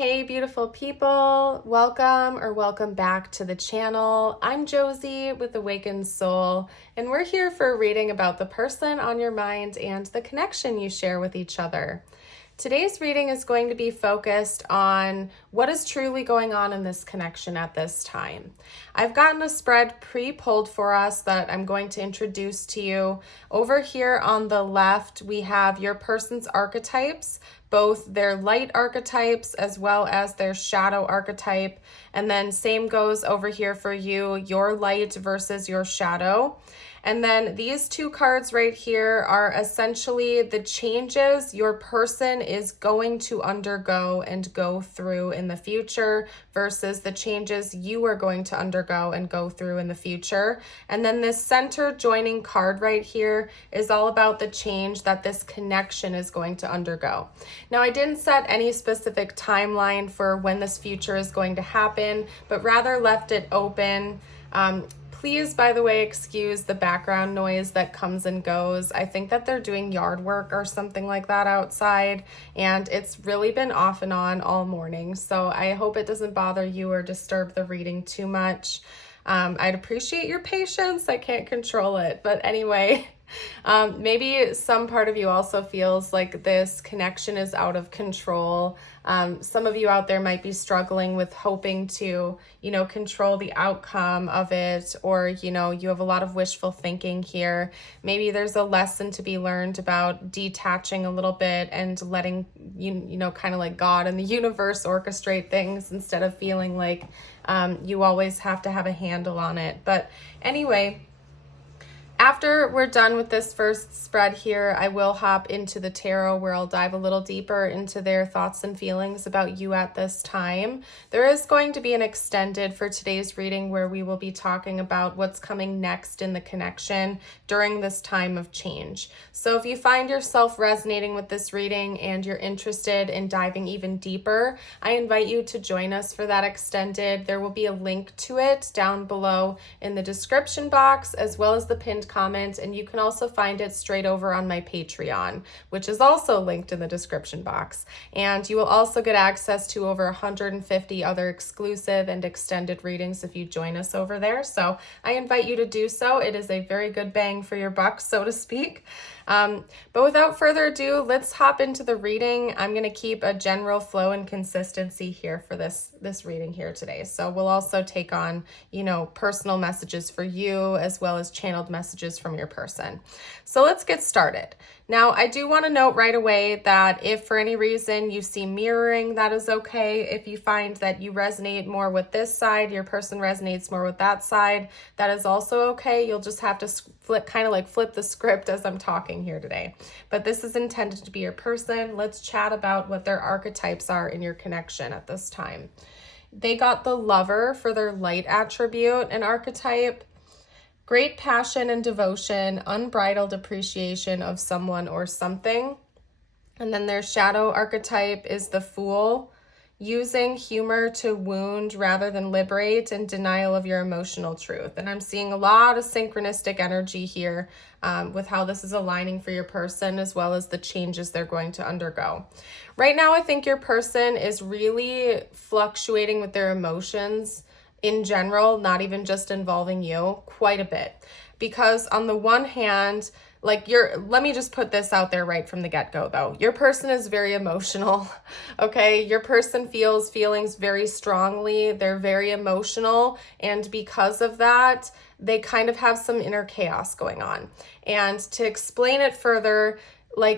Hey beautiful people, welcome back to the channel. I'm Josie with Awakened Soul, and we're here for a reading about the person on your mind and the connection you share with each other. Today's reading is going to be focused on what is truly going on in this connection at this time. I've gotten a spread pre-pulled for us that I'm going to introduce to you. Over here on the left, we have your person's archetypes, both their light archetypes as well as their shadow archetype. And then same goes over here for you, your light versus your shadow. And then these two cards right here are essentially the changes your person is going to undergo and go through in the future versus the changes you are going to undergo and go through in the future. And then this center joining card right here is all about the change that this connection is going to undergo. Now, I didn't set any specific timeline for when this future is going to happen, but rather left it open. Please, by the way, excuse the background noise that comes and goes. I think that they're doing yard work or something like that outside, and it's really been off and on all morning. So I hope it doesn't bother you or disturb the reading too much. I'd appreciate your patience. I can't control it. But anyway, maybe some part of you also feels like this connection is out of control. Some of you out there might be struggling with hoping to, control the outcome of it, or, you have a lot of wishful thinking here. Maybe there's a lesson to be learned about detaching a little bit and letting, kind of like God and the universe orchestrate things instead of feeling like you always have to have a handle on it. But anyway, after we're done with this first spread here, I will hop into the tarot where I'll dive a little deeper into their thoughts and feelings about you at this time. There is going to be an extended for today's reading where we will be talking about what's coming next in the connection during this time of change. So if you find yourself resonating with this reading and you're interested in diving even deeper, I invite you to join us for that extended. There will be a link to it down below in the description box as well as the pinned comment, and you can also find it straight over on my Patreon, which is also linked in the description box. And you will also get access to over 150 other exclusive and extended readings if you join us over there. So I invite you to do so. It is a very good bang for your buck, so to speak. But without further ado, let's hop into the reading. I'm going to keep a general flow and consistency here for this reading here today. So we'll also take on, personal messages for you as well as channeled messages from your person. So let's get started. Now, I do want to note right away that if for any reason you see mirroring, that is okay. If you find that you resonate more with this side, your person resonates more with that side, that is also okay. You'll just have to flip the script as I'm talking here today. But this is intended to be your person. Let's chat about what their archetypes are in your connection at this time. They got the Lover for their light attribute and archetype. Great passion and devotion, unbridled appreciation of someone or something. And then their shadow archetype is the Fool, using humor to wound rather than liberate, and denial of your emotional truth. And I'm seeing a lot of synchronistic energy here with how this is aligning for your person as well as the changes they're going to undergo. Right now, I think your person is really fluctuating with their emotions in general, not even just involving you, quite a bit. Because on the one hand, let me just put this out there right from the get-go though. Your person is very emotional, okay? Your person feels feelings very strongly. They're very emotional. And because of that, they kind of have some inner chaos going on. And to explain it further,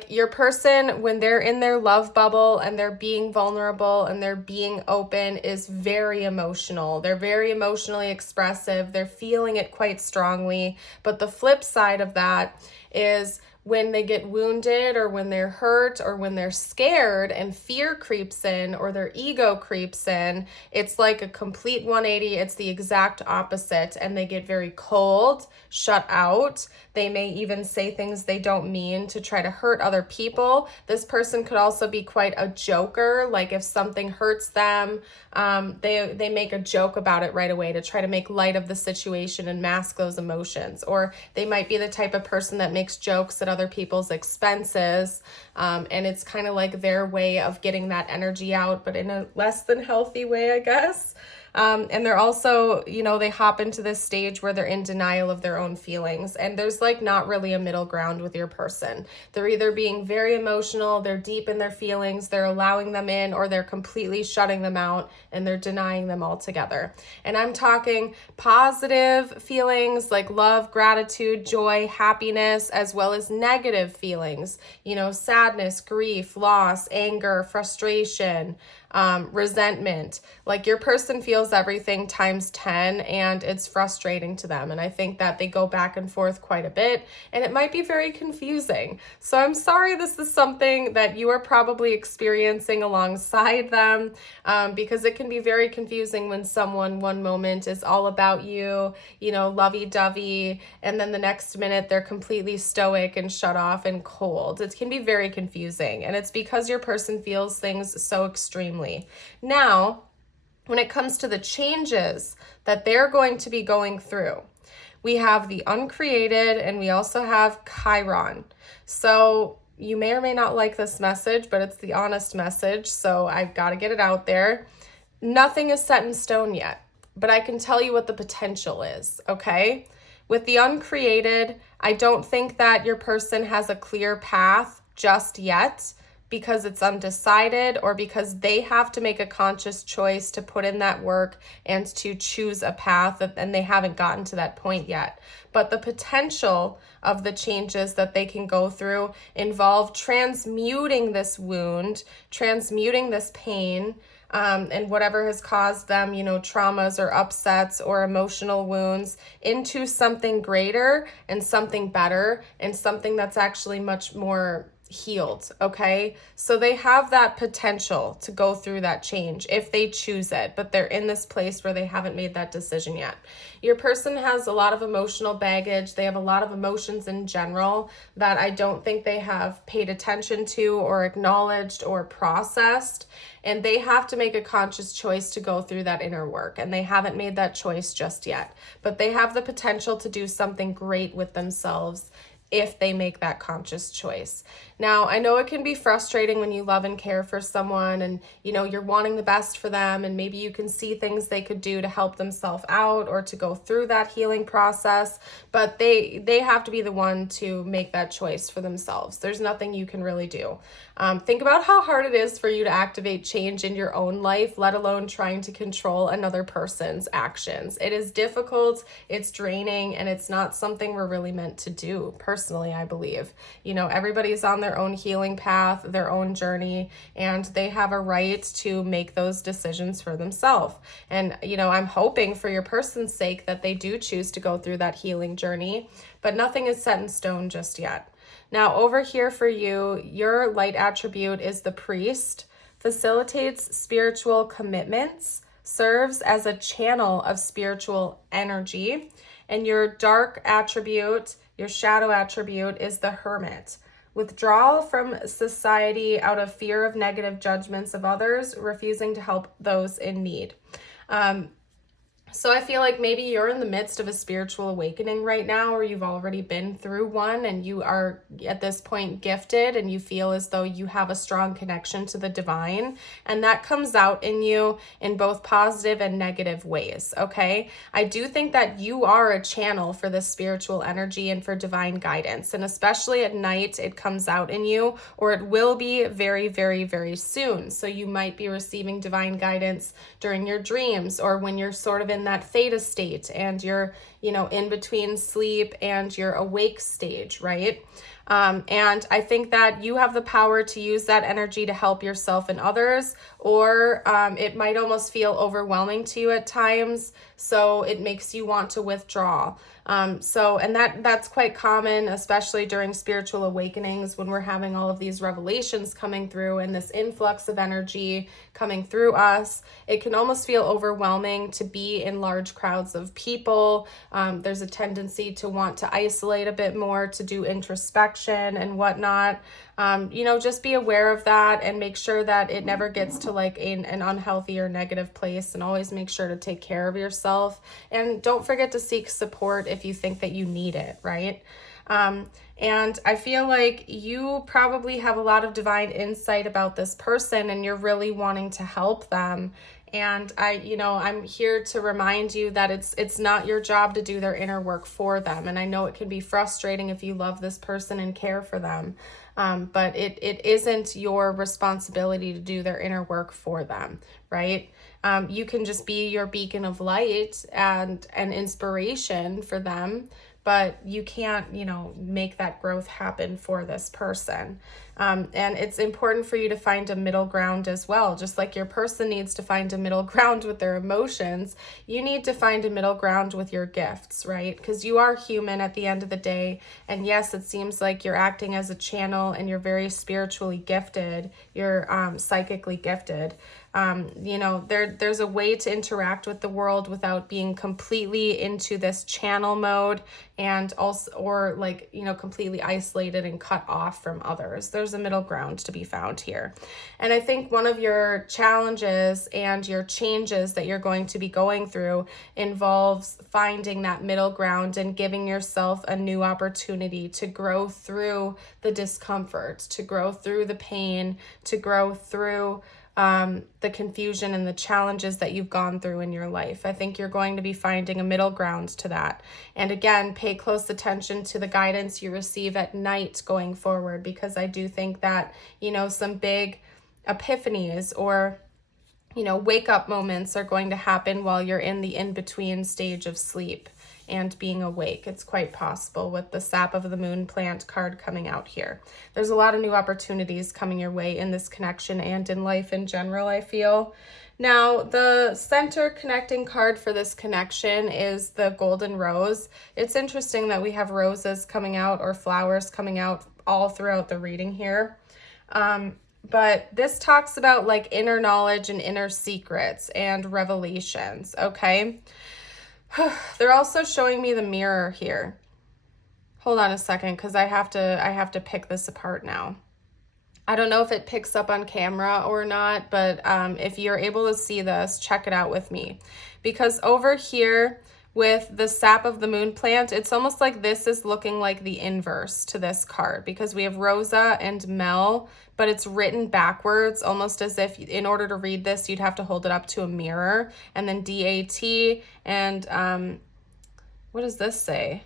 your person, when they're in their love bubble and they're being vulnerable and they're being open, is very emotional. They're very emotionally expressive. They're feeling it quite strongly. But the flip side of that is when they get wounded or when they're hurt or when they're scared and fear creeps in or their ego creeps in, it's like a complete 180. It's the exact opposite. And they get very cold, shut out. They may even say things they don't mean to try to hurt other people. This person could also be quite a joker. Like if something hurts them, they make a joke about it right away to try to make light of the situation and mask those emotions. Or they might be the type of person that makes jokes at other people's expenses. And it's kind of like their way of getting that energy out, but in a less than healthy way, I guess. And they're also, they hop into this stage where they're in denial of their own feelings. And there's like not really a middle ground with your person. They're either being very emotional, they're deep in their feelings, they're allowing them in, or they're completely shutting them out and they're denying them altogether. And I'm talking positive feelings like love, gratitude, joy, happiness, as well as negative feelings, sadness, grief, loss, anger, frustration, resentment. Like your person feels everything times 10 and it's frustrating to them. And I think that they go back and forth quite a bit and it might be very confusing. So I'm sorry this is something that you are probably experiencing alongside them, because it can be very confusing when someone one moment is all about you, lovey-dovey, and then the next minute they're completely stoic and shut off and cold. It can be very confusing, and it's because your person feels things so extremely. Now, when it comes to the changes that they're going to be going through, we have the uncreated and we also have Chiron. So you may or may not like this message, but it's the honest message, so I've got to get it out there. Nothing is set in stone yet, but I can tell you what the potential is, okay? With the uncreated, I don't think that your person has a clear path just yet, because it's undecided or because they have to make a conscious choice to put in that work and to choose a path, and they haven't gotten to that point yet. But the potential of the changes that they can go through involve transmuting this wound, transmuting this pain, and whatever has caused them, traumas or upsets or emotional wounds, into something greater and something better and something that's actually much more healed, okay? So they have that potential to go through that change if they choose it, but they're in this place where they haven't made that decision yet. Your person has a lot of emotional baggage. They have a lot of emotions in general that I don't think they have paid attention to or acknowledged or processed, and they have to make a conscious choice to go through that inner work, and they haven't made that choice just yet, but they have the potential to do something great with themselves if they make that conscious choice. Now, I know it can be frustrating when you love and care for someone and, you're wanting the best for them, and maybe you can see things they could do to help themselves out or to go through that healing process, but they have to be the one to make that choice for themselves. There's nothing you can really do. Think about how hard it is for you to activate change in your own life, let alone trying to control another person's actions. It is difficult, it's draining, and it's not something we're really meant to do. Personally, I believe, everybody's on their own healing path, their own journey, and they have a right to make those decisions for themselves. And, I'm hoping for your person's sake that they do choose to go through that healing journey, but nothing is set in stone just yet. Now, over here for you, your light attribute is the priest, facilitates spiritual commitments, serves as a channel of spiritual energy, and your dark attribute, your shadow attribute, is the hermit. Withdrawal from society out of fear of negative judgments of others, refusing to help those in need. So I feel like maybe you're in the midst of a spiritual awakening right now, or you've already been through one and you are at this point gifted and you feel as though you have a strong connection to the divine, and that comes out in you in both positive and negative ways, okay? I do think that you are a channel for this spiritual energy and for divine guidance, and especially at night it comes out in you, or it will be very, very, very soon. So you might be receiving divine guidance during your dreams, or when you're sort of in that theta state and you're, in between sleep and your awake stage, right? And I think that you have the power to use that energy to help yourself and others, or it might almost feel overwhelming to you at times, so it makes you want to withdraw. And that's quite common, especially during spiritual awakenings, when we're having all of these revelations coming through and this influx of energy coming through us. It can almost feel overwhelming to be in large crowds of people. There's a tendency to want to isolate a bit more, to do introspection and whatnot. Just be aware of that and make sure that it never gets to like an unhealthy or negative place, and always make sure to take care of yourself. And don't forget to seek support if you think that you need it, right? And I feel like you probably have a lot of divine insight about this person and you're really wanting to help them. And I'm here to remind you that it's not your job to do their inner work for them. And I know it can be frustrating if you love this person and care for them. But it isn't your responsibility to do their inner work for them, right? You can just be your beacon of light and an inspiration for them, but you can't, make that growth happen for this person. And it's important for you to find a middle ground as well. Just like your person needs to find a middle ground with their emotions, you need to find a middle ground with your gifts, right? Because you are human at the end of the day. And yes, it seems like you're acting as a channel and you're very spiritually gifted. You're psychically gifted. There's a way to interact with the world without being completely into this channel mode and completely isolated and cut off from others. There's a middle ground to be found here. And I think one of your challenges and your changes that you're going to be going through involves finding that middle ground and giving yourself a new opportunity to grow through the discomfort, to grow through the pain, to grow through the confusion and the challenges that you've gone through in your life. I think you're going to be finding a middle ground to that. And again, pay close attention to the guidance you receive at night going forward, because I do think that, some big epiphanies or, wake up moments are going to happen while you're in the in-between stage of sleep and being awake. It's quite possible with the sap of the moon plant card coming out here. There's a lot of new opportunities coming your way in this connection and in life in general, I feel. Now, the center connecting card for this connection is the golden rose. It's interesting that we have roses coming out or flowers coming out all throughout the reading here. But this talks about like inner knowledge and inner secrets and revelations, okay? They're also showing me the mirror here. Hold on a second, because I have to pick this apart now. I don't know if it picks up on camera or not, but if you're able to see this, check it out with me. Because over here with the sap of the moon plant, it's almost like this is looking like the inverse to this card, because we have Rosa and Mel, but it's written backwards, almost as if in order to read this, you'd have to hold it up to a mirror, and then DAT, and what does this say?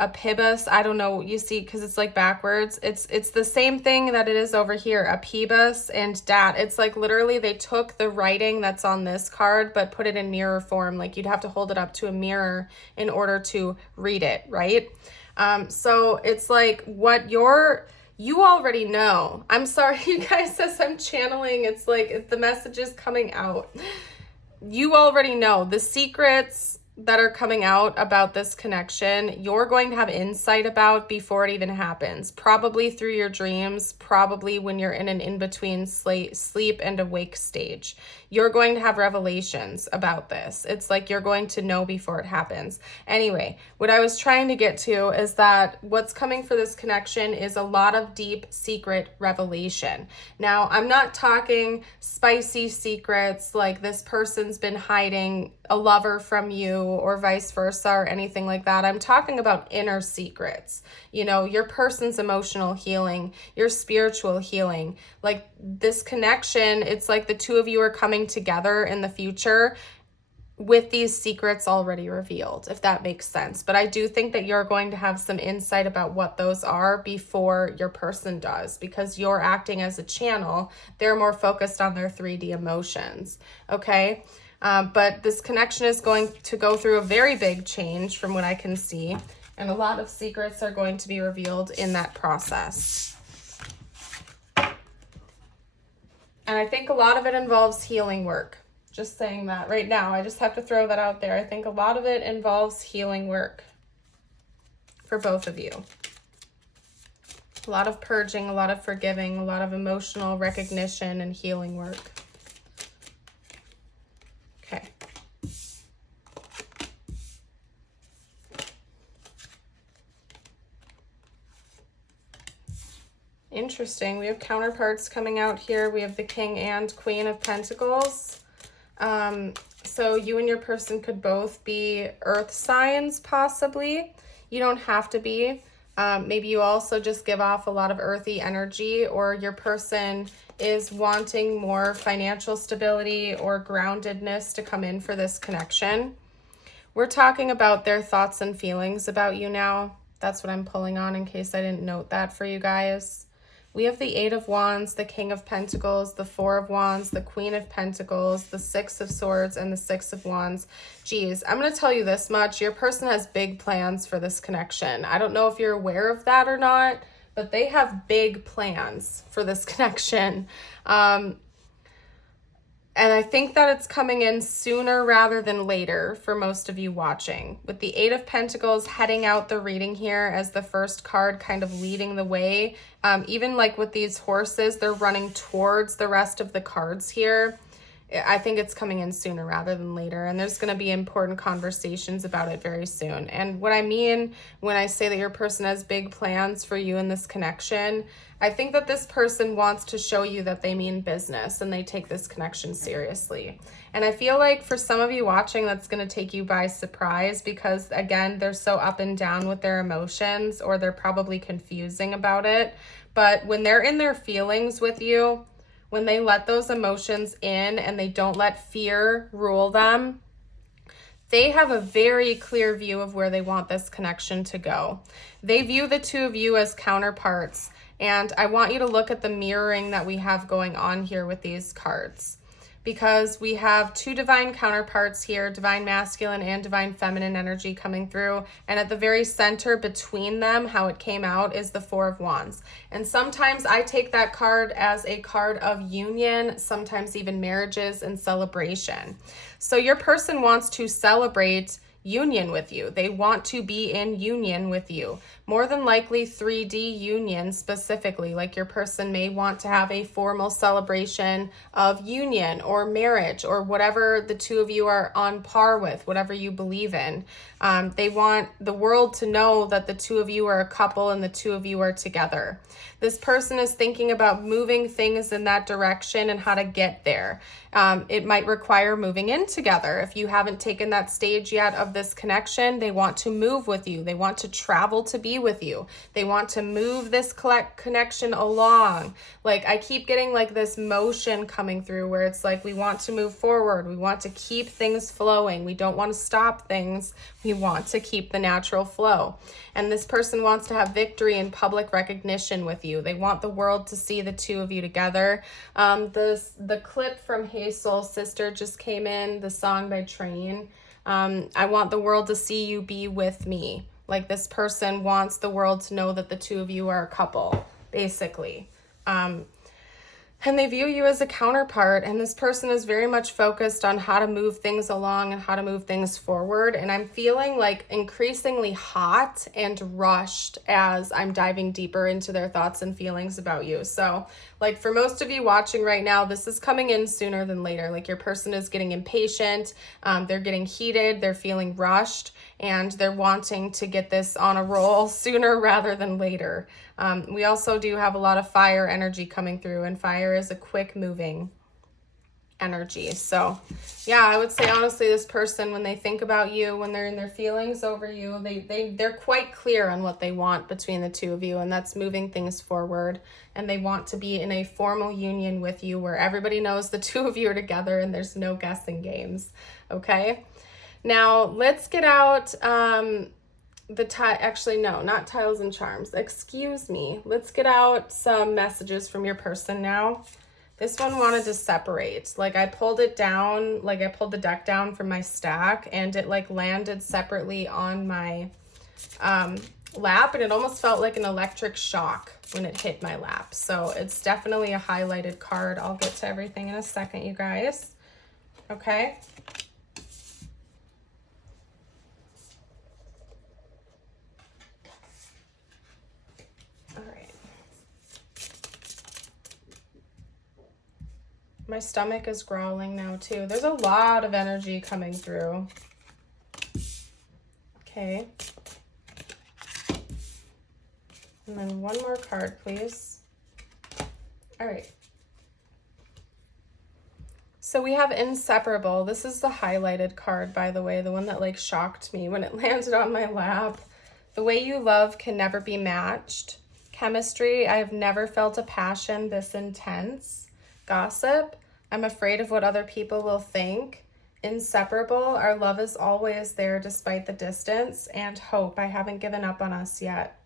A pibus, I don't know, you see, because it's like backwards. It's the same thing that it is over here, a pibus and dat. It's like literally they took the writing that's on this card but put it in mirror form. Like you'd have to hold it up to a mirror in order to read it, right? So it's like what you already know. I'm sorry, you guys, as I'm channeling, it's like the message is coming out. You already know the secrets that are coming out about this connection. You're going to have insight about before it even happens, probably through your dreams, probably when you're in an in-between sleep and awake stage. You're going to have revelations about this. It's like you're going to know before it happens. Anyway, what I was trying to get to is that what's coming for this connection is a lot of deep secret revelation. Now, I'm not talking spicy secrets like this person's been hiding a lover from you or vice versa or anything like that. I'm talking about inner secrets, your person's emotional healing, your spiritual healing. Like this connection, it's like the two of you are coming together in the future with these secrets already revealed, if that makes sense. But I do think that you're going to have some insight about what those are before your person does, because you're acting as a channel. They're more focused on their 3D emotions, okay? But this connection is going to go through a very big change from what I can see, and a lot of secrets are going to be revealed in that process. And I think a lot of it involves healing work. Just saying that right now, I just have to throw that out there. I think a lot of it involves healing work for both of you. A lot of purging, a lot of forgiving, a lot of emotional recognition and healing work. Okay. Interesting. We have counterparts coming out here. We have the King and Queen of Pentacles. So you and your person could both be earth signs, possibly. You don't have to be. Maybe you also just give off a lot of earthy energy, or your person is wanting more financial stability or groundedness to come in for this connection. We're talking about their thoughts and feelings about you now. That's what I'm pulling on in case I didn't note that for you guys. We have the Eight of Wands, the King of Pentacles, the Four of Wands, the Queen of Pentacles, the Six of Swords, and the Six of Wands. Geez, I'm going to tell you this much. Your person has big plans for this connection. I don't know if you're aware of that or not, but they have big plans for this connection. And I think that it's coming in sooner rather than later for most of you watching. With the Eight of Pentacles heading out the reading here as the first card, kind of leading the way. Even like with these horses, they're running towards the rest of the cards here. I think it's coming in sooner rather than later. And there's going to be important conversations about it very soon. And what I mean when I say that your person has big plans for you in this connection, I think that this person wants to show you that they mean business and they take this connection seriously. And I feel like for some of you watching, that's going to take you by surprise because, again, they're so up and down with their emotions, or they're probably confusing about it. But when they're in their feelings with you, when they let those emotions in and they don't let fear rule them, they have a very clear view of where they want this connection to go. They view the two of you as counterparts. And I want you to look at the mirroring that we have going on here with these cards, because we have two divine counterparts here, divine masculine and divine feminine energy coming through. And at the very center between them, how it came out, is the Four of Wands. And sometimes I take that card as a card of union, sometimes even marriages and celebration. So your person wants to celebrate union with you. They want to be in union with you. More than likely 3D union specifically, like your person may want to have a formal celebration of union or marriage or whatever the two of you are on par with, whatever you believe in. They want the world to know that the two of you are a couple and the two of you are together. This person is thinking about moving things in that direction and how to get there. It might require moving in together. If you haven't taken that stage yet of this connection, they want to move with you. They want to travel to be with you. They want to move this connection along. Like, I keep getting like this motion coming through where it's like we want to move forward. We want to keep things flowing. We don't want to stop things. We want to keep the natural flow. And this person wants to have victory and public recognition with you. They want the world to see the two of you together. The clip from Hey Soul Sister just came in, the song by Train. I want the world to see you be with me. Like, this person wants the world to know that the two of you are a couple, basically. And they view you as a counterpart, and this person is very much focused on how to move things along and how to move things forward. And I'm feeling like increasingly hot and rushed as I'm diving deeper into their thoughts and feelings about you. So, like, for most of you watching right now, this is coming in sooner than later. Like, your person is getting impatient, they're getting heated, they're feeling rushed, and they're wanting to get this on a roll sooner rather than later. We also do have a lot of fire energy coming through, and fire is a quick moving energy. So yeah, I would say honestly, this person, when they think about you, when they're in their feelings over you, they're quite clear on what they want between the two of you, and that's moving things forward. And they want to be in a formal union with you where everybody knows the two of you are together and there's no guessing games. Okay, now let's get out actually, no, not tiles and charms. Excuse me. Let's get out some messages from your person now. This one wanted to separate. Like, I pulled it down, like I pulled the deck down from my stack, and it like landed separately on my lap, and it almost felt like an electric shock when it hit my lap. So it's definitely a highlighted card. I'll get to everything in a second, you guys. Okay. My stomach is growling now too. There's a lot of energy coming through. Okay. And then one more card, please. All right. So we have inseparable. This is the highlighted card, by the way, the one that like shocked me when it landed on my lap. The way you love can never be matched. Chemistry, I have never felt a passion this intense. Gossip, I'm afraid of what other people will think. Inseparable, our love is always there despite the distance. And hope, I haven't given up on us yet.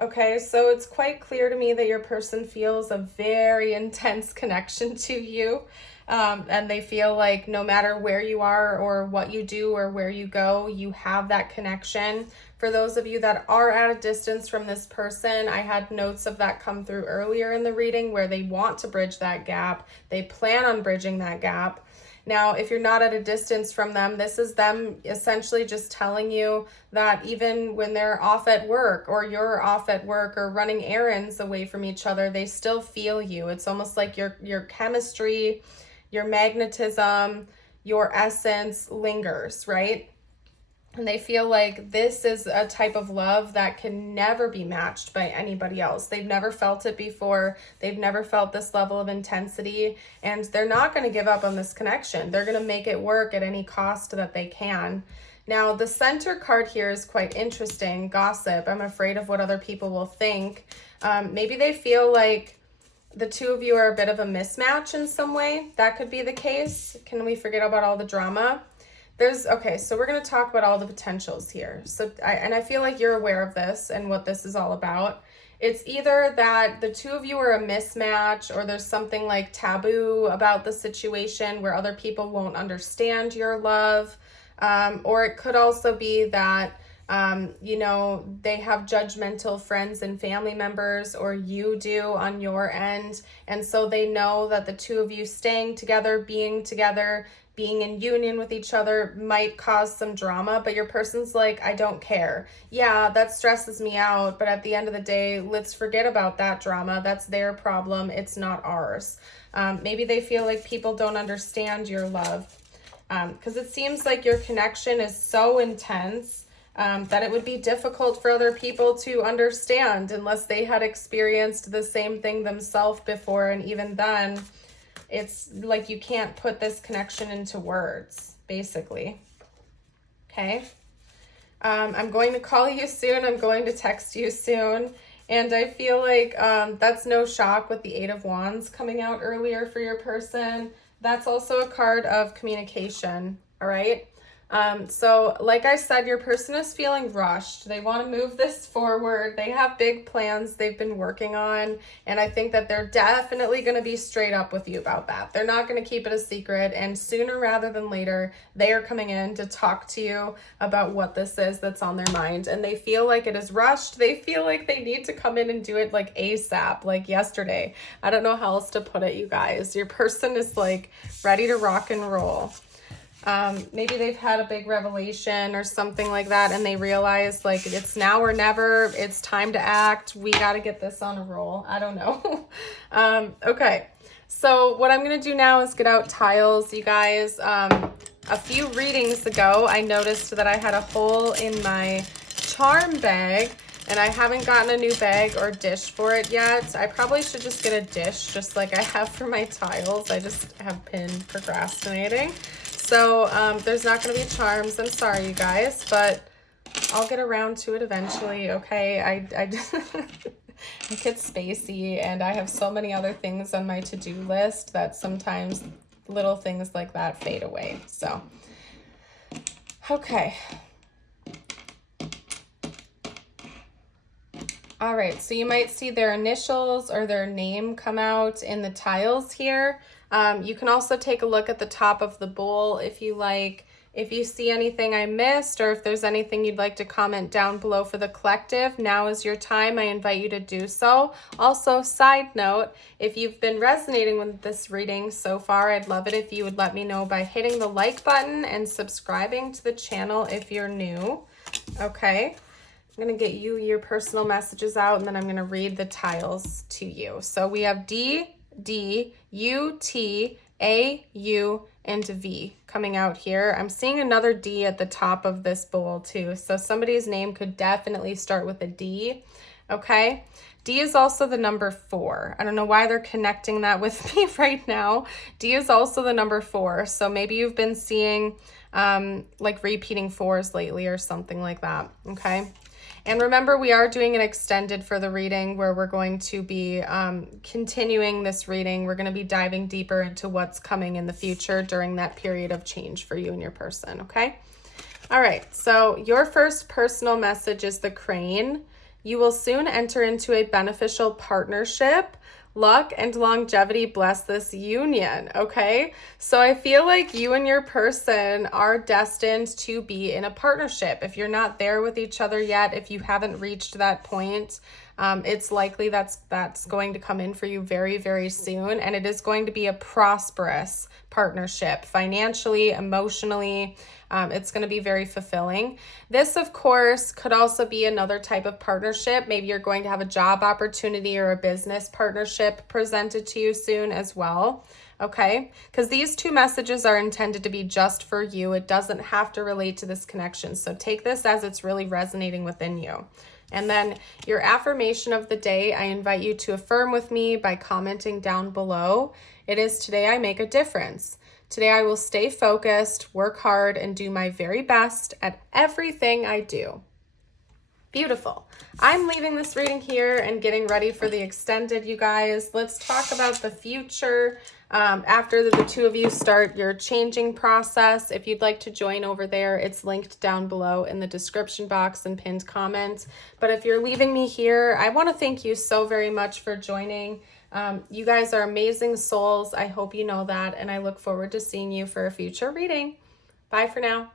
Okay, so it's quite clear to me that your person feels a very intense connection to you. And they feel like no matter where you are or what you do or where you go, you have that connection. For those of you that are at a distance from this person, I had notes of that come through earlier in the reading where they want to bridge that gap. They plan on bridging that gap. Now, if you're not at a distance from them, this is them essentially just telling you that even when they're off at work or you're off at work or running errands away from each other, they still feel you. It's almost like your chemistry, your magnetism, your essence lingers, right? And they feel like this is a type of love that can never be matched by anybody else. They've never felt it before. They've never felt this level of intensity, and they're not going to give up on this connection. They're going to make it work at any cost that they can. Now, the center card here is quite interesting. Gossip. I'm afraid of what other people will think. Maybe they feel like the two of you are a bit of a mismatch in some way. That could be the case. Can we forget about all the drama? Okay, so we're going to talk about all the potentials here. I feel like you're aware of this and what this is all about. It's either that the two of you are a mismatch, or there's something like taboo about the situation where other people won't understand your love. Or it could also be that, they have judgmental friends and family members, or you do on your end. And so they know that the two of you staying together, being in union with each other might cause some drama, but your person's like, I don't care. Yeah, that stresses me out, but at the end of the day, let's forget about that drama. That's their problem. It's not ours. Maybe they feel like people don't understand your love, because it seems like your connection is so intense that it would be difficult for other people to understand unless they had experienced the same thing themselves before. And even then, it's like you can't put this connection into words, basically. Okay. I'm going to call you soon. I'm going to text you soon. And I feel like that's no shock with the 8 of Wands coming out earlier for your person. That's also a card of communication. All right. So like I said, your person is feeling rushed. They want to move this forward. They have big plans they've been working on. And I think that they're definitely going to be straight up with you about that. They're not going to keep it a secret. And sooner rather than later, they are coming in to talk to you about what this is that's on their mind. And they feel like it is rushed. They feel like they need to come in and do it like ASAP, like yesterday. I don't know how else to put it, you guys. Your person is like ready to rock and roll. Maybe they've had a big revelation or something like that, and they realize like it's now or never. It's time to act. We got to get this on a roll. I don't know. Okay. So what I'm going to do now is get out tiles, you guys. A few readings ago, I noticed that I had a hole in my charm bag, and I haven't gotten a new bag or dish for it yet. I probably should just get a dish just like I have for my tiles. I just have been procrastinating. So there's not going to be charms. I'm sorry, you guys, but I'll get around to it eventually, okay? I get spacey, and I have so many other things on my to-do list that sometimes little things like that fade away. So, okay. All right, so you might see their initials or their name come out in the tiles here. You can also take a look at the top of the bowl if you like. If you see anything I missed, or if there's anything you'd like to comment down below for the collective, now is your time. I invite you to do so. Also, side note, if you've been resonating with this reading so far, I'd love it if you would let me know by hitting the like button and subscribing to the channel if you're new. Okay. I'm going to get you your personal messages out, and then I'm going to read the tiles to you. So we have D, D, U, T, A, U, and V coming out here. I'm seeing another D at the top of this bowl too. So somebody's name could definitely start with a D. Okay. D is also the number 4. I don't know why they're connecting that with me right now. D is also the number 4. So maybe you've been seeing like repeating 4s lately or something like that. Okay. And remember, we are doing an extended for the reading where we're going to be continuing this reading. We're going to be diving deeper into what's coming in the future during that period of change for you and your person, okay? All right, so your first personal message is the Crane. You will soon enter into a beneficial partnership. Luck and longevity bless this union, okay? So I feel like you and your person are destined to be in a partnership. If you're not there with each other yet, if you haven't reached that point, it's likely that's going to come in for you very, very soon. And it is going to be a prosperous partnership, financially, emotionally. It's going to be very fulfilling. This, of course, could also be another type of partnership. Maybe you're going to have a job opportunity or a business partnership presented to you soon as well. Okay, because these two messages are intended to be just for you. It doesn't have to relate to this connection. So take this as it's really resonating within you. And then your affirmation of the day, I invite you to affirm with me by commenting down below. It is, today I make a difference. Today I will stay focused, work hard, and do my very best at everything I do. Beautiful. I'm leaving this reading here and getting ready for the extended, you guys. Let's talk about the future. After the two of you start your changing process, if you'd like to join over there, it's linked down below in the description box and pinned comment. But if you're leaving me here, I want to thank you so very much for joining. You guys are amazing souls. I hope you know that, and I look forward to seeing you for a future reading. Bye for now.